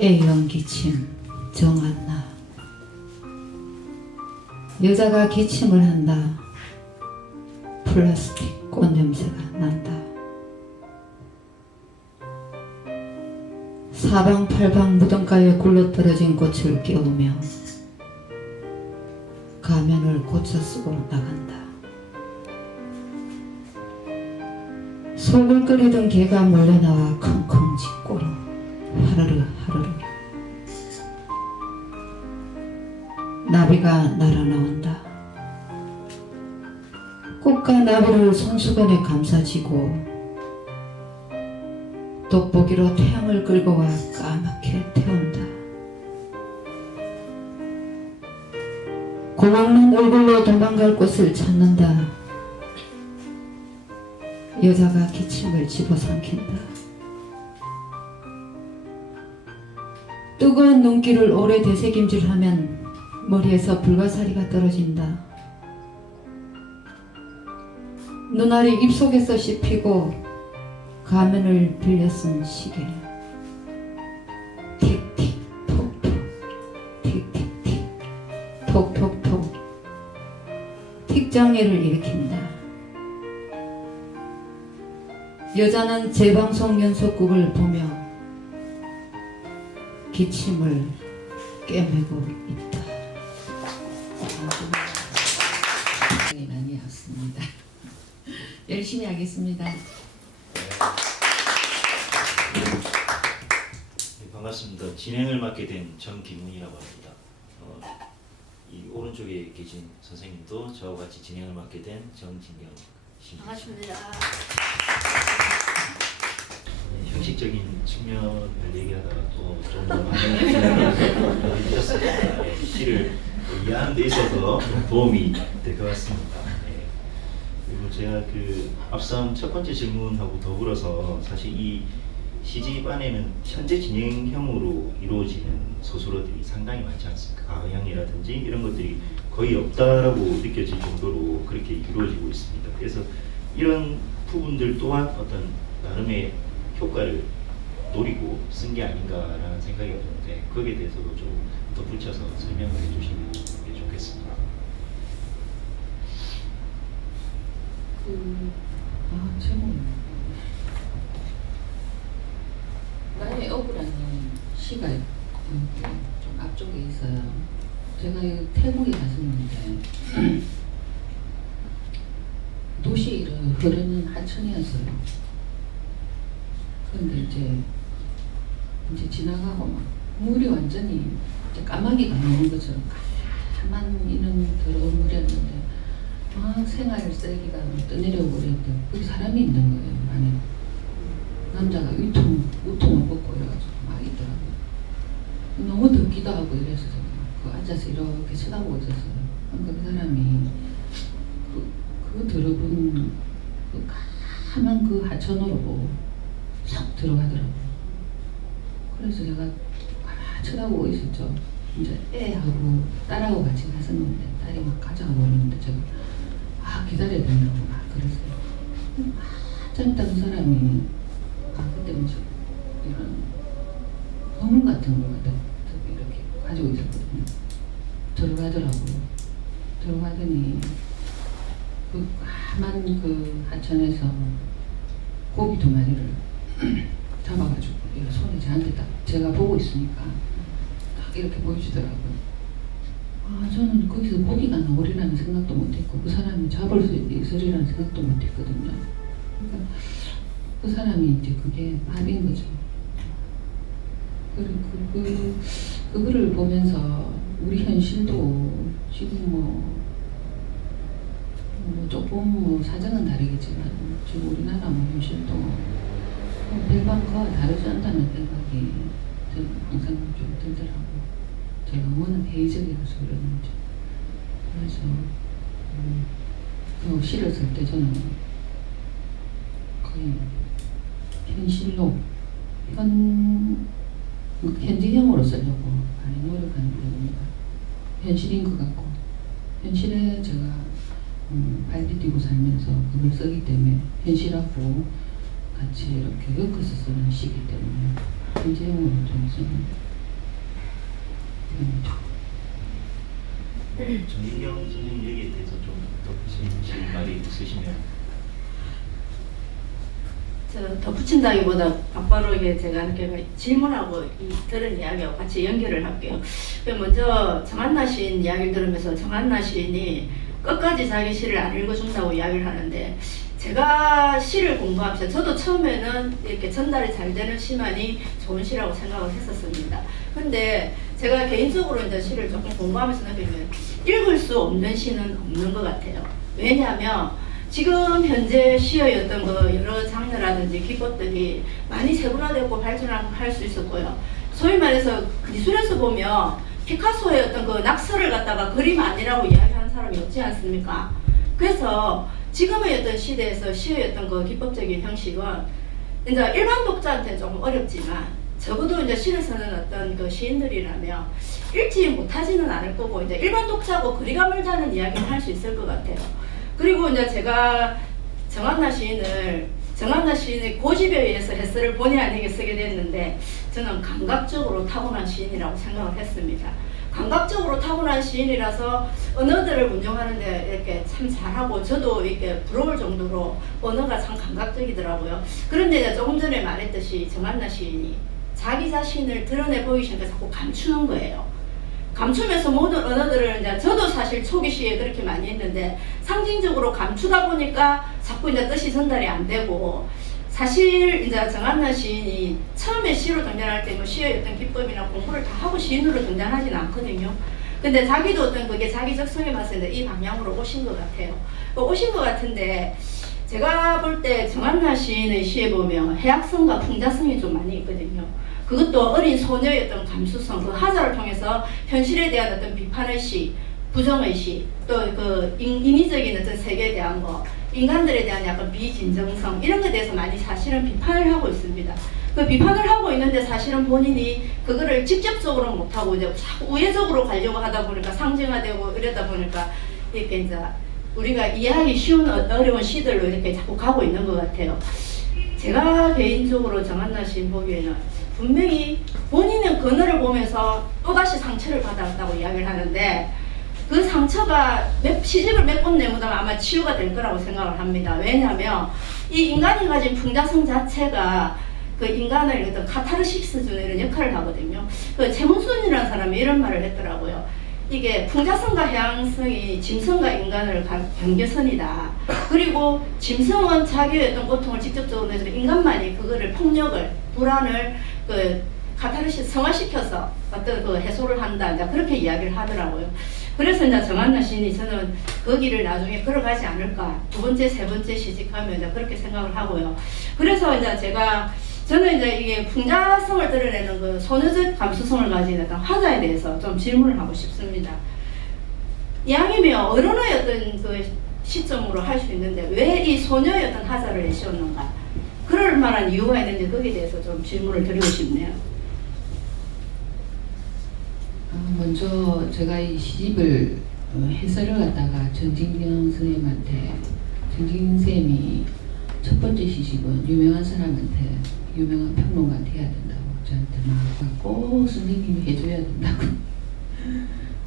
A형 기침 정한나. 여자가 기침을 한다. 플라스틱 꽃 냄새가 난다. 사방팔방 무덤가에 굴러떨어진 꽃을 깨우며 가면을 고쳐 쓰고 나간다. 속을 끓이던 개가 몰래 나와 킁킁 짖고 하르르 하르르. 나비가 날아 나온다. 꽃과 나비를 손수건에 감싸지고 돋보기로 태양을 끌고 와 까맣게 태운다. 고막는 얼굴로 도망갈 곳을 찾는다. 여자가 기침을 집어삼킨다. 뜨거운 눈길을 오래 되새김질하면 머리에서 불가사리가 떨어진다. 눈알이 입속에서 씹히고 가면을 빌려 쓴 시계. 틱틱 톡톡 틱틱틱 톡톡톡 틱장애를 일으킨다. 여자는 재방송 연속극을 보며 기침을 꿰매고 있다. 많이 왔습니다. 열심히 하겠습니다. 네, 반갑습니다. 진행을 맡게 된 정기문이라고 합니다. 이 오른쪽에 계신 선생님도 저와 같이 진행을 맡게 된 정진경 씨입니다. 반갑습니다. 형식적인 측면을 얘기하다가 또 좀 더 많이 해주셨습니다. 시를 이해하는 데 있어서 도움이 될 것 같습니다. 그리고 제가 그 앞선 첫 번째 질문하고 더불어서 사실 이 시집 안에는 현재 진행형으로 이루어지는 소설어들이 상당히 많지 않습니까? 가형이라든지 이런 것들이 거의 없다라고 느껴질 정도로 그렇게 이루어지고 있습니다. 그래서 이런 부분들 또한 어떤 나름의 효과를 노리고 쓴 게 아닌가라는 생각이 드는데 거기에 대해서도 좀 덧붙여서 설명을 해주시면 좋겠습니다. 제목 나의 억울한 시가 좀 앞쪽에 있어요. 제가 태국에 갔었는데 도시를 흐르는 하천이었어요. 그런데 이제 지나가고 막 물이 완전히 이제 까마귀가 나오는 것처럼 까만 이는 더러운 물이었는데 막 생활 쓰레기가 떠내려오고 그랬는데 거기 사람이 있는 거예요. 안에 남자가 우통을 벗고 이래가지고 막 있더라고요. 너무 덥기도 하고 이래서 제가 그 앉아서 이렇게 쳐다보고 있었어요. 그 사람이 그 더러운 그 까만 그 하천으로 싹 들어가더라고요. 그래서 제가 쳐다보고 있었죠. 이제 애하고 딸하고 같이 갔었는데 딸이 막 가져가 버리는데 제가 기다려야 된다고 막 그랬어요. 한참 그 사람이 그때 무슨 이런 허물 같은 거 갖다 이렇게 가지고 있었거든요. 들어가더라고요. 들어가더니 그 까만 그 하천에서 고기 2마리를 잡아가지고 이렇게 손에 저한테 딱 제가 보고 있으니까 딱 이렇게 보여주더라고요. 저는 거기서 고기가 나오리라는 생각도 못했고 그 사람이 잡을 수 있으리라는 생각도 못했거든요. 그러니까 그 사람이 이제 그게 밥인 거죠. 그리고 그거를 보면서 우리 현실도 지금 조금 사정은 다르겠지만 지금 우리나라 현실도 별반과 다르지 않다는 생각이 저는 항상 좀 들더라고요. 제가 워낙 회의적이라서 그러는지. 그래서 그 시를 쓸 때 저는 거의 현실로 현지형으로 쓰려고 많이 노력하는 편입니다. 현실인 것 같고 현실에 제가 발디 뛰고 살면서 그걸 쓰기 때문에 현실하고 같이 이렇게 엮어서 쓰는 시기 때문에 현지형으로 좀 쓰는 정인경 선생님 얘기에 대해서 좀 덧붙이실 말이 있으시면. 저 덧붙인다기보다 바로 이게 제가 이렇게 질문하고 들은 이야기하고 같이 연결을 할게요. 먼저 정한나 시인 이야기를 들으면서 정한나 시인이 끝까지 자기 시를 안 읽어준다고 이야기를 하는데, 제가 시를 공부하면서 저도 처음에는 이렇게 전달이 잘 되는 시만이 좋은 시라고 생각을 했었습니다. 근데 제가 개인적으로 이제 시를 조금 공부하면서 느끼면 읽을 수 없는 시는 없는 것 같아요. 왜냐하면 지금 현재 시의 어떤 그 여러 장르라든지 기법들이 많이 세분화되고 발전할 수 있었고요. 소위 말해서 미술에서 보면 피카소의 어떤 그 낙서를 갖다가 그림 아니라고 이야기하는 사람이 없지 않습니까? 그래서 지금의 어떤 시대에서 시의 어떤 그 기법적인 형식은 이제 일반 독자한테는 조금 어렵지만, 적어도 이제 시를 쓰는 어떤 그 시인들이라면 읽지 못하지는 않을 거고, 이제 일반 독자하고 거리가 멀다는 이야기를 할 수 있을 것 같아요. 그리고 이제 제가 정한나 시인의 고집에 의해서 해설을 본의 아니게 쓰게 됐는데, 저는 감각적으로 타고난 시인이라고 생각을 했습니다. 감각적으로 타고난 시인이라서 언어들을 운용하는데 이렇게 참 잘하고, 저도 이렇게 부러울 정도로 언어가 참 감각적이더라고요. 그런데 이제 조금 전에 말했듯이 정한나 시인이 자기 자신을 드러내 보이기 싫으니까 자꾸 감추는 거예요. 감추면서 모든 언어들을 이제 저도 사실 초기 시에 그렇게 많이 했는데 상징적으로 감추다 보니까 자꾸 이제 뜻이 전달이 안 되고, 사실 이제 정한나 시인이 처음에 시로 등장할 때 뭐 시의 어떤 기법이나 공부를 다 하고 시인으로 등장하지는 않거든요. 근데 자기도 어떤 그게 자기 적성에 맞서 이 방향으로 오신 것 같아요. 오신 것 같은데, 제가 볼 때 정한나 시인의 시에 보면 해악성과 풍자성이 좀 많이 있거든요. 그것도 어린 소녀의 어떤 감수성, 그 하자를 통해서 현실에 대한 어떤 비판의 시, 부정의 시, 또 그 인위적인 어떤 세계에 대한 거, 인간들에 대한 약간 비진정성, 이런 것에 대해서 많이 사실은 비판을 하고 있습니다. 그 비판을 하고 있는데 사실은 본인이 그거를 직접적으로 못하고 이제 우회적으로 가려고 하다 보니까 상징화되고 이러다 보니까 이렇게 이제 우리가 이해하기 쉬운 어려운 시들로 이렇게 자꾸 가고 있는 것 같아요. 제가 개인적으로 정한나 시인 보기에는 분명히 본인은 그늘을 보면서 또다시 상처를 받았다고 이야기를 하는데, 그 상처가 시집을 몇 권 내보면 아마 치유가 될 거라고 생각을 합니다. 왜냐하면 이 인간이 가진 풍자성 자체가 그 인간을 어떤 카타르시스 주는 이런 역할을 하거든요. 그 최문순이라는 사람이 이런 말을 했더라고요. 이게 풍자성과 해양성이 짐승과 인간을 경계선이다. 그리고 짐승은 자기의 어떤 고통을 직접적으로 내서 인간만이 그거를 폭력을, 불안을 그 카타르시스 성화시켜서 어떤 그 해소를 한다. 이제 그렇게 이야기를 하더라고요. 그래서 이제 정한나 시인이 저는 그 길을 나중에 걸어가지 않을까. 두 번째, 세 번째 시집하면 이제 그렇게 생각을 하고요. 그래서 이제 저는 이제 이게 풍자성을 드러내는 그 소녀적 감수성을 가진 어떤 화자에 대해서 좀 질문을 하고 싶습니다. 이왕이면 어른의 어떤 그 시점으로 할 수 있는데 왜 이 소녀의 어떤 화자를 내세웠는가? 그럴 만한 이유가 있는지 거기에 대해서 좀 질문을 드리고 싶네요. 먼저 제가 이 시집을 해설을 갖다가 정진경 선생님한테, 정진경 선생님이 첫 번째 시집은 유명한 사람한테, 유명한 평론가한테 해야 된다고 저한테 막 꼭 선생님이 해줘야 된다고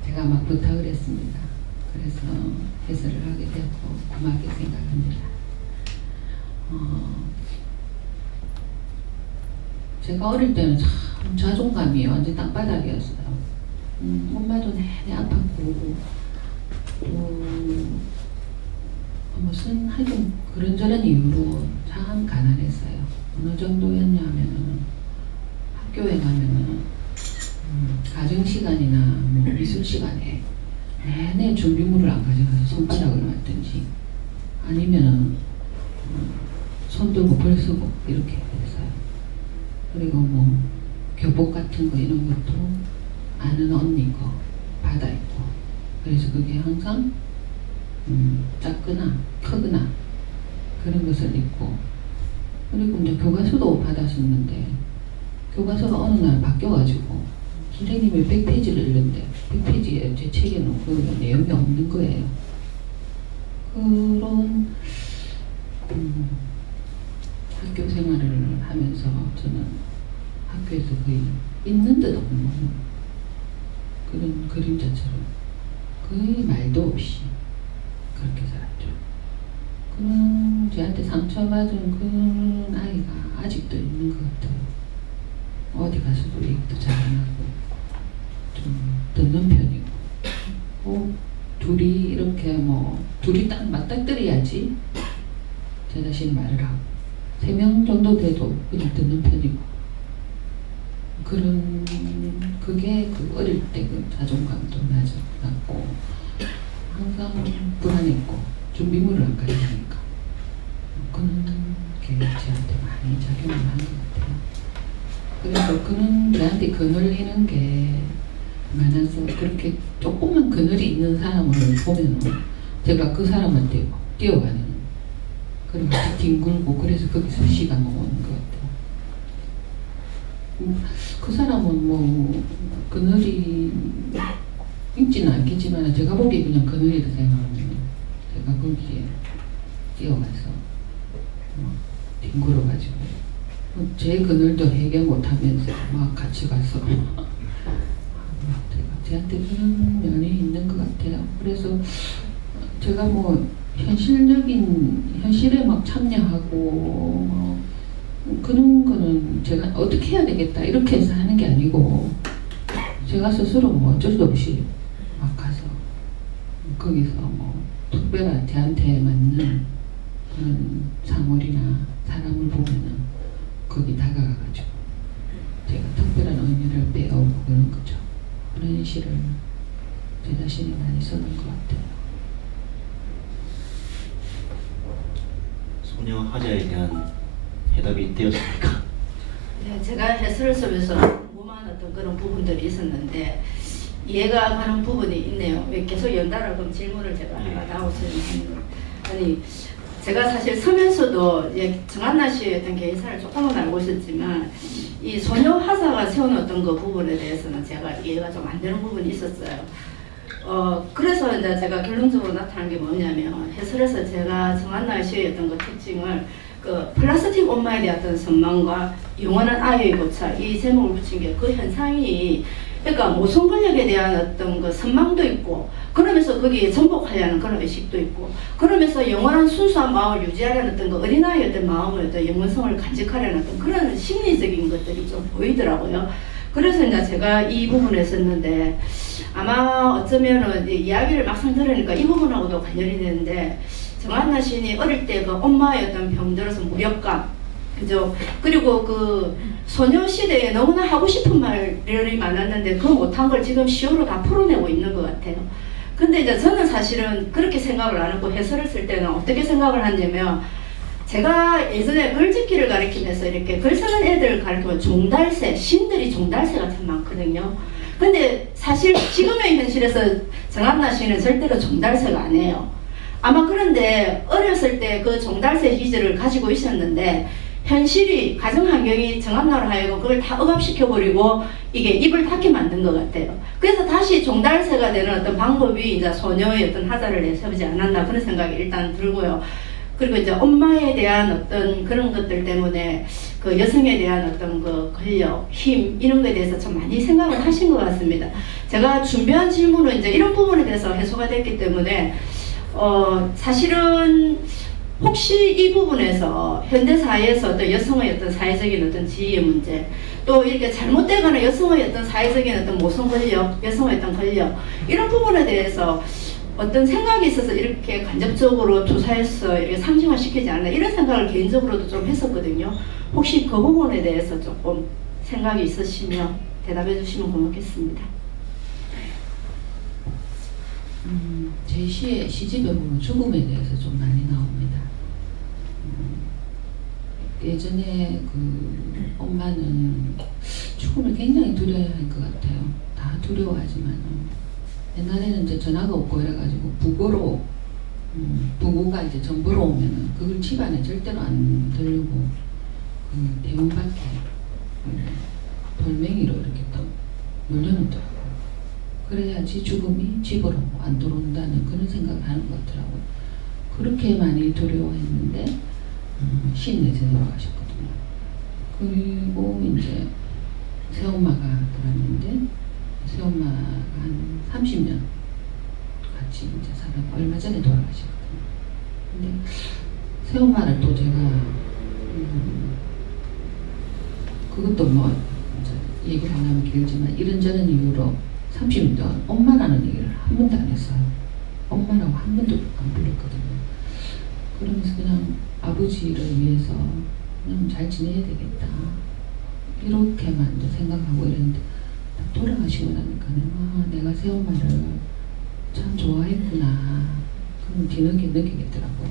제가 막 부탁을 했습니다. 그래서 해설을 하게 되었고 고맙게 생각합니다. 제가 어릴 때는 참 자존감이 완전 땅바닥이었어요. 엄마도 내내 아팠고 또 무슨 하여튼 그런저런 이유로 참 가난했어요. 어느 정도였냐면은 학교에 가면은 가정 시간이나 뭐 미술 시간에 내내 준비물을 안 가져가서 손바닥을 맞든지 아니면은 손 들고 벌 쓰고 이렇게 했어요. 그리고 뭐 교복 같은 거 이런 것도 아는 언니 거 받아 입고, 그래서 그게 항상 작거나 크거나 그런 것을 입고, 그리고 이제 교과서도 받았었는데 교과서가 어느 날 바뀌어가지고 선생님이 100페이지를 읽는데 100페이지에 제 책에는 그 내용이 없는 거예요. 그런 학교 생활을 하면서 저는 학교에서 거의 있는 듯 없는 그런 그림자처럼 거의 말도 없이 그렇게 살았죠. 그런 저한테 상처받은 그런 아이가 아직도 있는 것 같아요. 어디 가서도 얘기도 잘 안 하고 좀 듣는 편이고 둘이 이렇게 뭐 둘이 딱 맞닥뜨려야지 제 자신이 말을 하고 3명 정도 돼도 그냥 듣는 편이고 그런 그게 그 어릴 때 그 자존감도 낮고 항상 불안했고 준비물을 안 가져가니까 그런 게 저한테 많이 작용을 한 것 같아요. 그래서 그런 저한테 그늘리는 게 많아서 그렇게 조금만 그늘이 있는 사람을 보면 제가 그 사람한테 뛰어가는 그런 뒹굴고 그래서 거기서 시가 오는 것 같아요. 그 사람은 뭐 그늘이 있지는 않겠지만 제가 보기에 그냥 그늘이라 생각하면 제가 거기에 뛰어가서 뒹굴어가지고 제 그늘도 해결 못하면서 막 같이 가서 제한테 그런 면이 있는 것 같아요. 그래서 제가 뭐 현실에 막 참여하고 그런 거는 제가 어떻게 해야 되겠다 이렇게 해서 하는 게 아니고 제가 스스로 뭐 어쩔 수 없이 막 가서 거기서 뭐 특별한 저한테 맞는 그런 사물이나 사람을 보면은 거기 다가가가지고 제가 특별한 의미를 빼오고 그런 거죠. 그런 시를 제 자신이 많이 쓰는 것 같아요. 소녀 하자에 대한 해답이 되었습니까? 네, 제가 해설을 쓰면서 궁금한 어떤 그런 부분들이 있었는데 이해가 가는 부분이 있네요. 왜 계속 연달아 그럼 질문을 제가 하나 나오시는 아니 제가 사실 서면서도 정한나 씨의 어떤 개인사를 조금은 알고 있었지만 이 소녀 하사가 세워놓던 그 부분에 대해서는 제가 이해가 좀 안 되는 부분이 있었어요. 그래서 이제 제가 결론적으로 나타난 게 뭐냐면 해설에서 제가 정한나 씨의 어떤 그 특징을 그 플라스틱 엄마에 대한 어떤 선망과 영원한 아이의 고차 이 제목을 붙인 게 그 현상이 그러니까 모성 권력에 대한 어떤 그 선망도 있고 그러면서 거기에 전복하려는 그런 의식도 있고 그러면서 영원한 순수한 마음을 유지하려는 어떤 그 어린아이의 어떤 마음을 어떤 영원성을 간직하려는 어떤 그런 심리적인 것들이 좀 보이더라고요. 그래서 이제 제가 이 부분에 썼는데 아마 어쩌면은 이야기를 막상 들으니까 이 부분하고도 관련이 되는데 정한나 시인이 어릴 때 그 엄마의 어떤 병들어서 무력감 그죠? 그리고 그 소녀 시대에 너무나 하고 싶은 말들이 많았는데 그 못한 걸 지금 시호로 다 풀어내고 있는 것 같아요. 근데 이제 저는 사실은 그렇게 생각을 안 하고 해설을 쓸 때는 어떻게 생각을 하냐면 제가 예전에 글짓기를 가르치면서 이렇게 글 쓰는 애들을 가르치면 종달새, 신들이 종달새가 참 많거든요. 근데 사실 지금의 현실에서 정한나 씨는 절대로 종달새가 아니에요. 아마 그런데 어렸을 때 그 종달새 기질을 가지고 있었는데 현실이 가정 환경이 정한나로 하여금 그걸 다 억압시켜버리고 이게 입을 닫게 만든 것 같아요. 그래서 다시 종달새가 되는 어떤 방법이 이제 소녀의 어떤 하자를 내세우지 않았나 그런 생각이 일단 들고요. 그리고 이제 엄마에 대한 어떤 그런 것들 때문에 그 여성에 대한 어떤 그 권력, 힘 이런 거에 대해서 좀 많이 생각을 하신 것 같습니다. 제가 준비한 질문은 이제 이런 부분에 대해서 해소가 됐기 때문에 사실은 혹시 이 부분에서 현대 사회에서 또 여성의 어떤 사회적인 어떤 지위의 문제 또 이렇게 잘못되거나 여성의 어떤 사회적인 어떤 모성 권력, 여성의 어떤 권력 이런 부분에 대해서 어떤 생각이 있어서 이렇게 간접적으로 조사해서 이렇게 상징화시키지 않나 이런 생각을 개인적으로도 좀 했었거든요. 혹시 그 부분에 대해서 조금 생각이 있으시면 대답해 주시면 고맙겠습니다. 제 시집에 보면 죽음에 대해서 좀 많이 나옵니다. 예전에 그 엄마는 죽음을 굉장히 두려워할 것 같아요. 다 두려워하지만 옛날에는 이제 전화가 없고 이래가지고 부고로 부고가 이제 정보로 오면은 그걸 집안에 절대로 안 들고 그 대문 밖에 돌멩이로 이렇게 딱 놀려놓더라고요. 그래야지 죽음이 집으로 안 들어온다는 그런 생각을 하는 것 같더라고요. 그렇게 많이 두려워했는데 시인에 돌아가셨거든요. 그리고 이제 새엄마가 들었는데 새엄마가 한 30년 같이 이제 살아 얼마 전에 돌아가셨거든요. 근데 새엄마를 또 제가 그것도 뭐 이제 얘기를 하려면 길지만 이런저런 이유로 30년 동안 엄마라는 얘기를 한 번도 안 했어요. 엄마라고 한 번도 안 불렀거든요. 그러면서 그냥 아버지를 위해서 그냥 잘 지내야 되겠다 이렇게만 이제 생각하고 이랬는데 딱 돌아가시고 나니까는 아 내가 새엄마를 참 좋아했구나 그런 뒤늦게 느끼겠더라고요.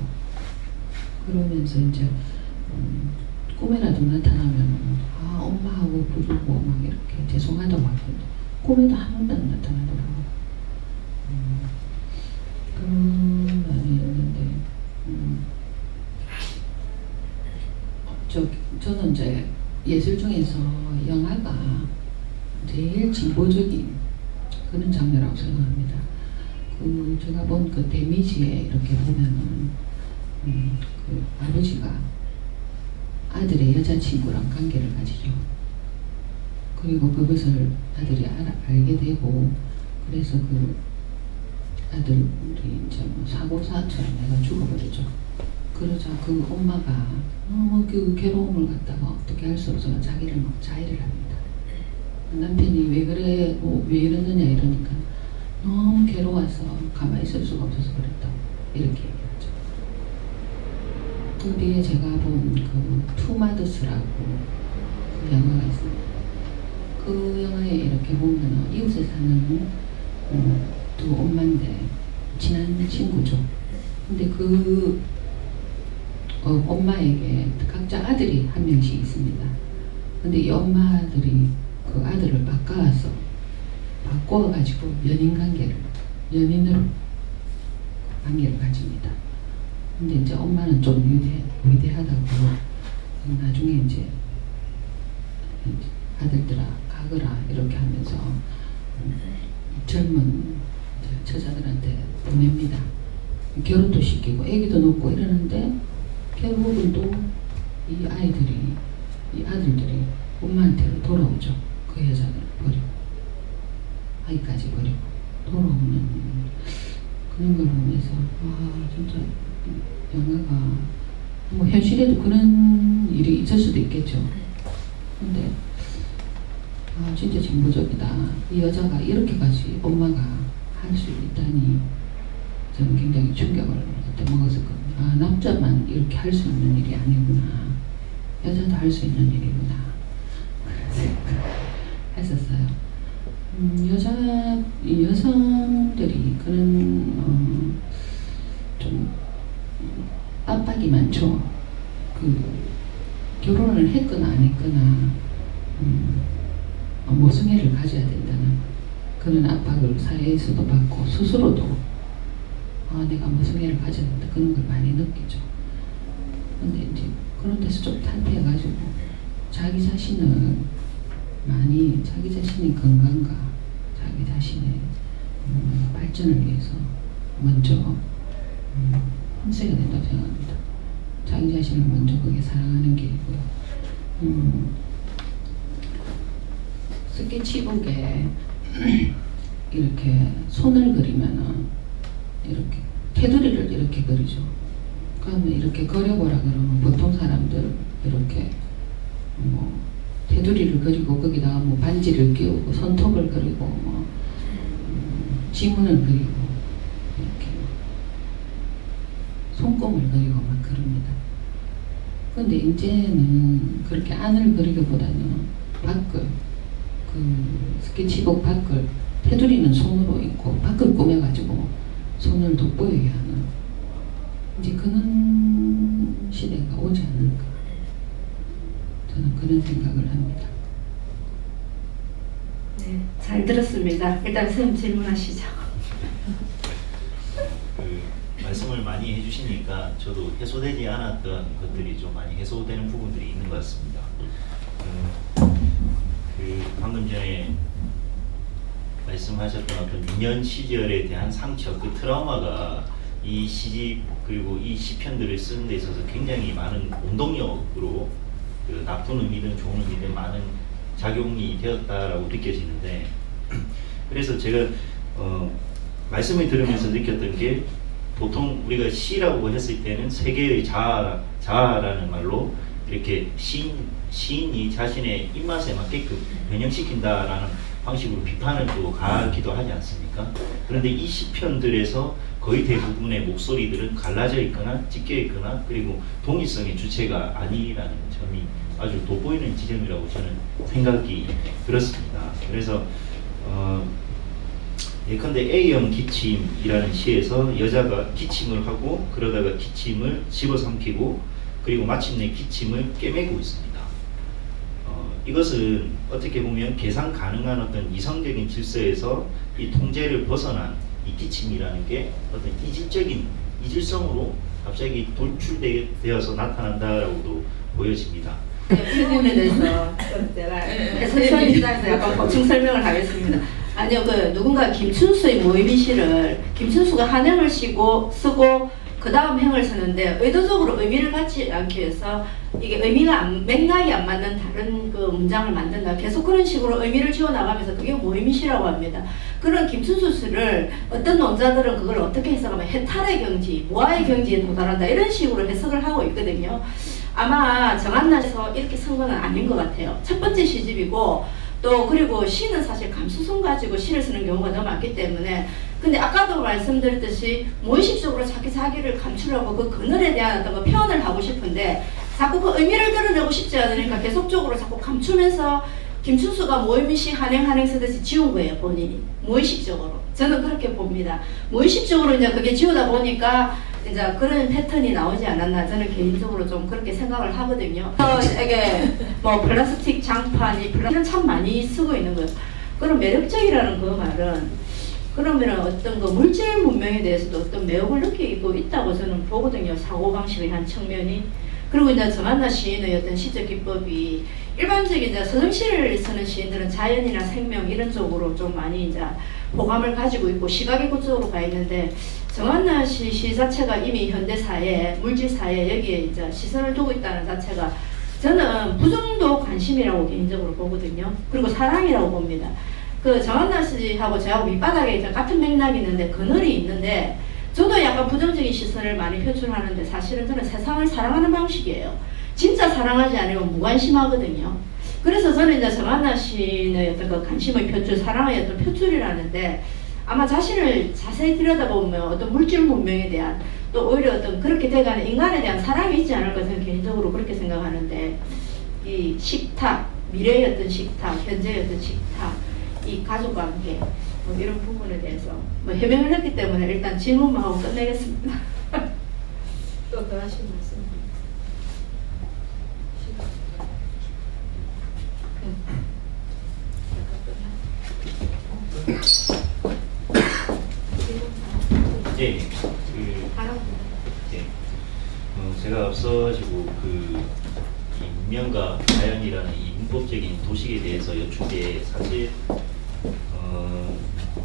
그러면서 이제 꿈에라도 나타나면 아 엄마하고 부르고 막 이렇게 죄송하다고 하거든요. 꿈에도 한 번도 안 나타나더라고요. 그런 면이 있는데 저는 이제 예술 중에서 영화가 제일 진보적인 그런 장르라고 생각합니다. 그 제가 본 그 데미지에 이렇게 보면은 그 아버지가 아들의 여자친구랑 관계를 가지죠. 그리고 그것을 아들이 알게 되고 그래서 그 아들이 이제 뭐 사고사처럼 애가 죽어버리죠. 그러자 그 엄마가 너무 그 괴로움을 갖다가 어떻게 할 수 없어서 자기를 막 자해를 합니다. 남편이 왜 그래 왜 이러느냐 이러니까 너무 괴로워서 가만히 있을 수가 없어서 그랬다고 이렇게 얘기하죠. 그 뒤에 제가 본 그 투마더스라고 그 영화가 있습니다. 그 영화에 이렇게 보면 이웃에 사는 두 엄마인데 친한 친구죠. 근데 그 엄마에게 각자 아들이 한 명씩 있습니다. 근데 이 엄마들이 그 아들을 바꿔가지고 연인으로 관계를 가집니다. 근데 이제 엄마는 좀 위대하다고 나중에 이제 아들들아 가거라 이렇게 하면서 젊은 처자들한테 보냅니다. 결혼도 시키고 아기도 낳고 이러는데 결국은 또 이 아들들이 엄마한테로 돌아오죠. 그 여자를 버리고 아이까지 버리고 돌아오는 그런 걸 보면서 와 진짜 영화가 뭐 현실에도 그런 일이 있을 수도 있겠죠. 근데 아 진짜 진보적이다. 이 여자가 이렇게까지 엄마가 할 수 있다니 저는 굉장히 충격을 그때 먹었었거든요. 아 남자만 이렇게 할 수 있는 일이 아니구나. 여자도 할 수 있는 일이구나. 했었어요. 여성들이 그런 좀 압박이 많죠. 그 결혼을 했거나 안 했거나 모성애를 가져야 된다는 그런 압박을 사회에서도 받고 스스로도 내가 모성애를 가져야 된다 그런 걸 많이 느끼죠. 근데 이제 그런 데서 좀 탈피해가지고 자기 자신이 건강과 자기 자신의 발전을 위해서 먼저 힘써야 된다고 생각합니다. 자기 자신을 먼저 그게 사랑하는 길이고요. 스케치북에 이렇게 손을 그리면은 이렇게 테두리를 이렇게 그리죠. 그러면 이렇게 그려보라 그러면 보통 사람들 이렇게 뭐 테두리를 그리고 거기다가 뭐 반지를 끼우고 손톱을 그리고 뭐 지문을 그리고 이렇게 손금을 그리고 막 그럽니다. 근데 이제는 그렇게 안을 그리기보다는 밖을 그 스케치북 밖을 테두리는 손으로 있고 밖을 꾸며가지고 손을 돋보이게 하는 이제 그런 시대가 오지 않을까 저는 그런 생각을 합니다. 네, 잘 들었습니다. 일단 선생님 질문하시죠. 그 말씀을 많이 해주시니까 저도 해소되지 않았던 것들이 좀 많이 해소되는 부분들이 있는 것 같습니다. 그 방금 전에 말씀하셨던 어떤 유년 시절에 대한 상처, 그 트라우마가 이 시집 그리고 이 시편들을 쓰는 데 있어서 굉장히 많은 원동력으로 그 나쁜 의미든 좋은 의미든 많은 작용이 되었다라고 느껴지는데 그래서 제가 말씀을 들으면서 느꼈던 게 보통 우리가 시라고 했을 때는 세계의 자아라는 말로 이렇게 시인이 자신의 입맛에 맞게끔 변형시킨다라는 방식으로 비판을 또 가하기도 하지 않습니까? 그런데 이 시편들에서 거의 대부분의 목소리들은 갈라져 있거나 찢겨 있거나 그리고 동일성의 주체가 아니라는 점이 아주 돋보이는 지점이라고 저는 생각이 들었습니다. 그래서 예컨대 A형 기침이라는 시에서 여자가 기침을 하고 그러다가 기침을 집어삼키고 그리고 마침내 기침을 꿰매고 있습니다. 이것은 어떻게 보면 계산 가능한 어떤 이성적인 질서에서 이 통제를 벗어난 이 기침이라는 게 어떤 이질성으로 갑자기 돌출되어서 나타난다라고도 보여집니다. 이 부분에 대해서 좀 제가 해설위원 입장에서 약간 보충 설명을 하겠습니다. 아니요, 누군가 김춘수의 모의비 시를 김춘수가 한행을 쓰고 그 다음 행을 쓰는데 의도적으로 의미를 갖지 않기 위해서 이게 맥락이 안 맞는 다른 그 문장을 만든다. 계속 그런 식으로 의미를 지어나가면서 그게 모의비 시라고 합니다. 그런 김춘수 시를 어떤 논자들은 그걸 어떻게 해석하면 해탈의 경지, 모아의 경지에 도달한다 이런 식으로 해석을 하고 있거든요. 아마 정한나에서 이렇게 쓴 건 아닌 것 같아요. 첫 번째 시집이고 또 그리고 시는 사실 감수성 가지고 시를 쓰는 경우가 너무 많기 때문에 근데 아까도 말씀드렸듯이 무의식적으로 자기를 감추려고 그 그늘에 대한 어떤 그 표현을 하고 싶은데 자꾸 그 의미를 드러내고 싶지 않으니까 계속적으로 자꾸 감추면서 김춘수가 모의미시 한행 쓰듯이 지운 거예요, 본인이. 무의식적으로. 저는 그렇게 봅니다. 무의식적으로 이제 그게 지우다 보니까 이제 그런 패턴이 나오지 않았나 저는 개인적으로 좀 그렇게 생각을 하거든요. 이게 뭐 플라스틱 장판이 플라스틱은 참 많이 쓰고 있는 거예요. 그럼 매력적이라는 그 말은 그러면 어떤 그 물질 문명에 대해서도 어떤 매혹을 느끼고 있다고 저는 보거든요. 사고방식의 한 측면이. 그리고 이제 정한나 시인의 어떤 시적 기법이 일반적인 이제 서정시를 쓰는 시인들은 자연이나 생명 이런 쪽으로 좀 많이 이제 호감을 가지고 있고 시각의 구쪽으로 가 있는데 정한나 시 자체가 이미 현대 사회, 물질 사회 여기에 이제 시선을 두고 있다는 자체가 저는 부정도 관심이라고 개인적으로 보거든요. 그리고 사랑이라고 봅니다. 그 정한나 씨하고 저하고 밑바닥에 이제 같은 맥락이 있는데 그늘이 있는데 저도 약간 부정적인 시선을 많이 표출하는데 사실은 저는 세상을 사랑하는 방식이에요. 진짜 사랑하지 않으면 무관심하거든요. 그래서 저는 이제 정한나 씨의 어떤 그 관심의 표출, 사랑의 어떤 표출이라는데 아마 자신을 자세히 들여다보면 어떤 물질 문명에 대한 또 오히려 어떤 그렇게 돼가는 인간에 대한 사랑이 있지 않을까 저는 개인적으로 그렇게 생각하는데 이 식탁, 미래의 어떤 식탁, 현재의 어떤 식탁, 이 가족관계 뭐 이런 부분에 대해서 뭐 해명을 했기 때문에 일단 질문만 하고 끝내겠습니다. 또 더 하실 말씀? 네, 제가 앞서 가지고 이 문명과 자연이라는 이 문법적인 도식에 대해서 여쭌 게 사실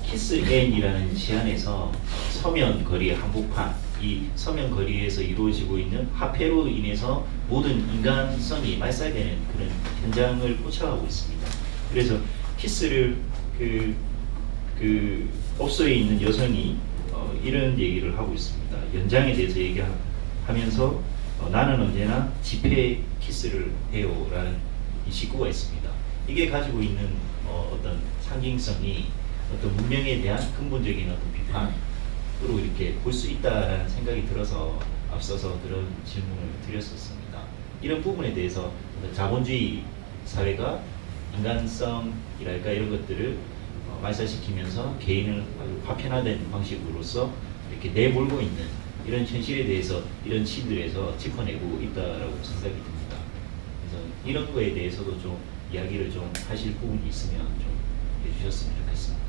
키스 앤이라는 시안에서 서면 거리의 한복판, 이 서면 거리에서 이루어지고 있는 화폐로 인해서 모든 인간성이 말살되는 그런 현장을 포착하고 있습니다. 그래서 키스를 업소에 있는 여성이 이런 얘기를 하고 있습니다. 연장에 대해서 얘기하면서 나는 언제나 집회 키스를 해요라는 이 식구가 있습니다. 이게 가지고 있는 어떤 상징성이 어떤 문명에 대한 근본적인 어떤 비판으로 이렇게 볼 수 있다라는 생각이 들어서 앞서서 그런 질문을 드렸었습니다. 이런 부분에 대해서 자본주의 사회가 인간성이랄까 이런 것들을 말살시키면서 개인을 아주 파편화된 방식으로서 이렇게 내몰고 있는 이런 현실에 대해서 이런 시들에서 짚어내고 있다라고 생각이 듭니다. 그래서 이런 거에 대해서도 좀 이야기를 좀 하실 부분이 있으면 좀 해주셨으면 좋겠습니다.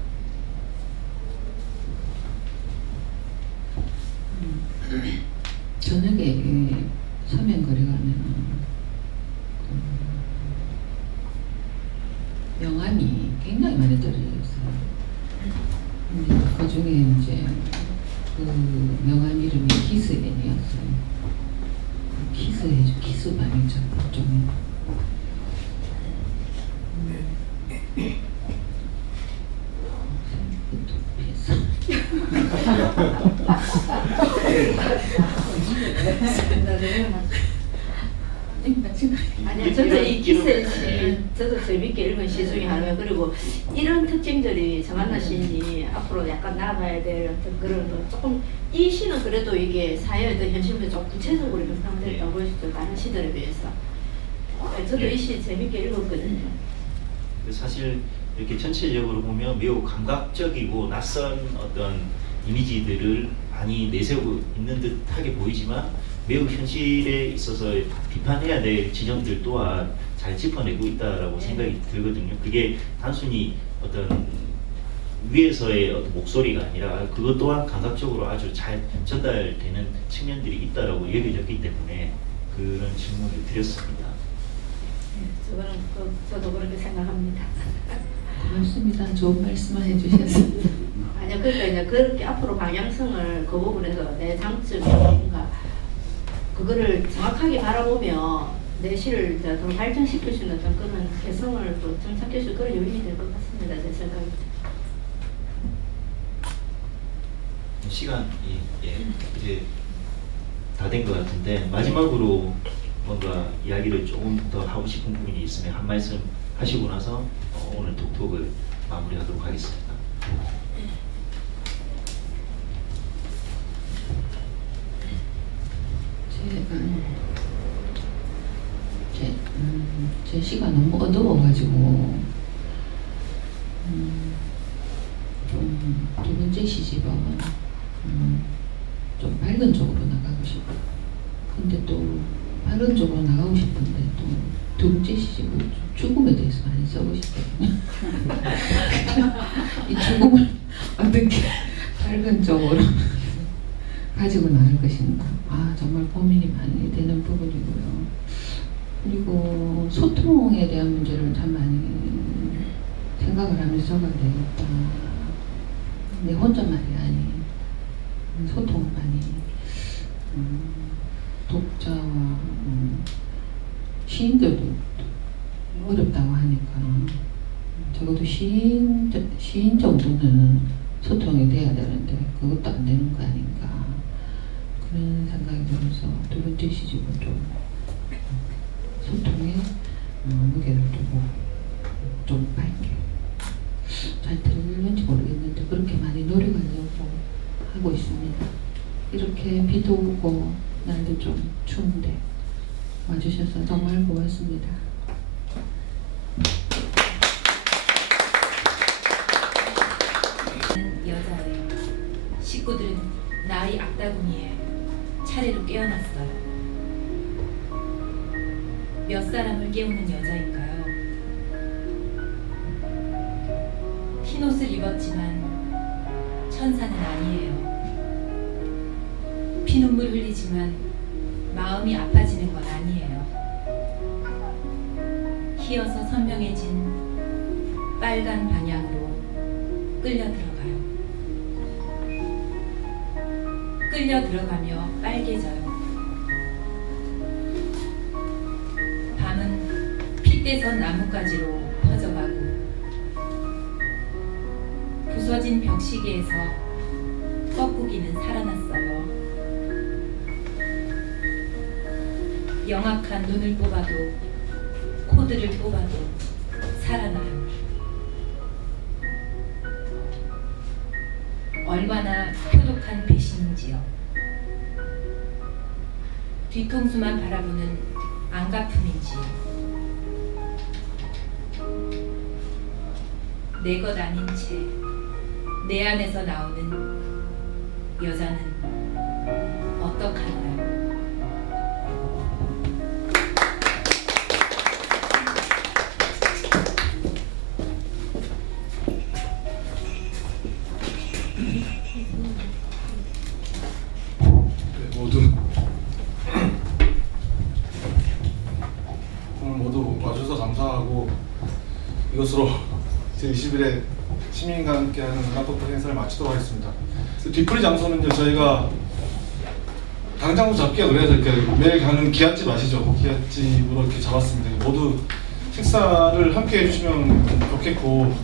저녁에 서면거리 가면은 명함이 굉장히 많이 떨어져 있어요. 근데 그 중에 이제 그 명함 이름이 키스앤이었어요. 키스 반이죠. 좀 아니요, 저도 이 기세 시, 네. 저도 재밌게 읽은 시 중에 하나예요. 그리고 이런 특징들이 정한나 시인이 앞으로 약간 나아가야 될 어떤 그런 거 조금 이 시는 그래도 이게 사회의 어떤 현실을 좀 구체적으로 형성됐다고 보여주죠. 다른 시들에 비해서. 저도 이 시 재밌게 읽었거든요. 사실 이렇게 전체적으로 보면 매우 감각적이고 낯선 어떤 이미지들을 많이 내세우고 있는 듯하게 보이지만 매우 현실에 있어서 비판해야 될 지점들 또한 잘 짚어내고 있다라고 생각이 들거든요. 그게 단순히 어떤 위에서의 어떤 목소리가 아니라 그것 또한 감각적으로 아주 잘 전달되는 측면들이 있다라고 여겨졌기 때문에 그런 질문을 드렸습니다. 저거는 저도 그렇게 생각합니다. 고맙습니다. 좋은 말씀만 해주셔서. 아니요, 그러니까 이제 그렇게 앞으로 방향성을 그 부분에서 내 장점이 뭔가 그거를 정확하게 바라보며 내 시를 더 발전시킬 수 있는 어떤 그런 개성을 또 정착할 수 있는 그런 요인이 될 것 같습니다. 제 생각에. 시간이 이제 다 된 것 같은데 마지막으로 뭔가 이야기를 조금 더 하고 싶은 부분이 있으면 한 말씀 하시고 나서 오늘 톡톡을 마무리하도록 하겠습니다. 제 시가 너무 어두워가지고 좀 두 번째 시집은 좀 밝은 쪽으로 나가고 싶어요. 근데 또 밝은 쪽으로 나가고 싶은데 또 두 번째 시집은 죽음에 대해서 많이 써고 싶거든요. 이 죽음을 어떻게 밝은 쪽으로 가지고 나갈 것인가. 정말 고민이 많이 되는 부분이고요. 그리고 소통에 대한 문제를 참 많이 생각을 하면서 적어야 되겠다. 내 혼자만이 아닌 소통을 많이 독자와 시인들도 어렵다고 하니까 적어도 시인 정도는 소통이 돼야 되는데 그것도 안 되는 거 아닌가 그런 생각이 들어서 두 번째 시집은 좀 소통에 무게를 두고 좀 밝게 잘 들릴는지 모르겠는데 그렇게 많이 노력하려고 하고 있습니다. 이렇게 비도 오고 날도 좀 추운데 와주셔서 정말 고맙습니다. 여자예요. 식구들은 나이 악다구니에 차례로 깨어났어요. 몇 사람을 깨우는 여자일까요? 흰옷을 입었지만 천사는 아니에요. 피눈물 흘리지만 마음이 아파지는 건 아니에요. 희어서 선명해진 빨간 방향으로 끌려 들어가요. 끌려 들어가며 빨개져요. 밤은 핏대선 나뭇가지로 퍼져가고 부서진 벽시계에서 뻐꾸기는 살아났어요. 영악한 눈을 뽑아도 코드를 뽑아도 살아나요. 얼마나 표독한 배신인지요. 뒤통수만 바라보는 안가품인지요. 내 것 아닌 채 내 안에서 나오는 여자는 어떡하나요? 오늘 모두 와주셔서 감사하고 이것으로 제21회 시민과 함께하는 문화토크 행사를 마치도록 하겠습니다. 뒤풀이 장소는요 저희가 당장부 잡기가 그래서 이렇게 매일 가는 기아집 아시죠? 기아집으로 이렇게 잡았습니다. 모두 식사를 함께 해주시면 좋겠고